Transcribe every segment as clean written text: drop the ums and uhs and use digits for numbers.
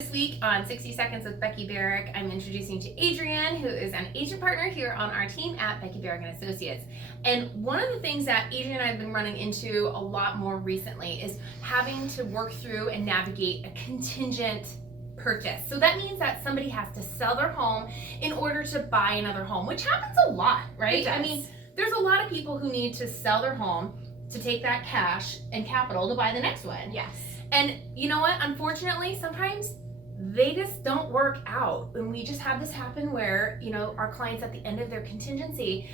This week on 60 Seconds with Becky Barrick, I'm introducing to Adrianne, who is an agent partner here on our team at Becky Barrick and Associates. And one of the things that Adrianne and I have been running into a lot more recently is having to work through and navigate a contingent purchase. So that means that somebody has to sell their home in order to buy another home, which happens a lot, right? It does. I mean, there's a lot of people who need to sell their home to take that cash and capital to buy the next one. Yes. And you know what? Unfortunately, sometimes they just don't work out. And we just have this happen where, our client's at the end of their contingency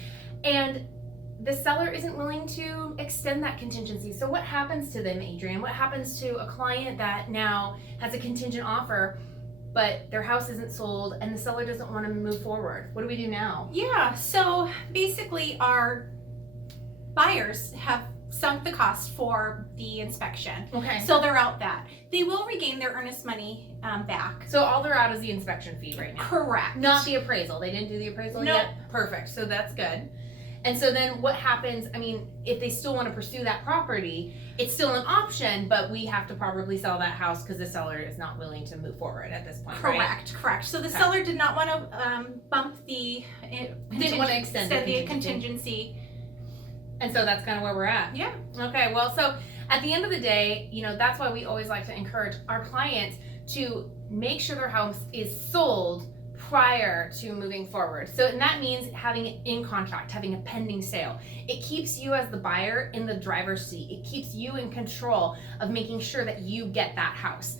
and the seller isn't willing to extend that contingency. So what happens to them, Adrianne? What happens to a client that now has a contingent offer, but their house isn't sold and the seller doesn't want to move forward? What do we do now? Yeah, so basically our buyers have sunk the cost for the inspection. Okay. So they're out that. They will regain their earnest money back. So all they're out is the inspection fee right now. Correct. Not the appraisal. They didn't do the appraisal Nope. yet? Perfect. So that's good. And so then what happens, if they still want to pursue that property, it's still an option, but we have to probably sell that house because the seller is not willing to move forward at this point, right? Correct. So the Okay. seller did not want to bump the Didn't want to extend the contingency. And so that's kind of where we're at. Yeah. Okay, well, so at the end of the day, that's why we always like to encourage our clients to make sure their house is sold prior to moving forward. So, and that means having it in contract, having a pending sale. It keeps you as the buyer in the driver's seat. It keeps you in control of making sure that you get that house.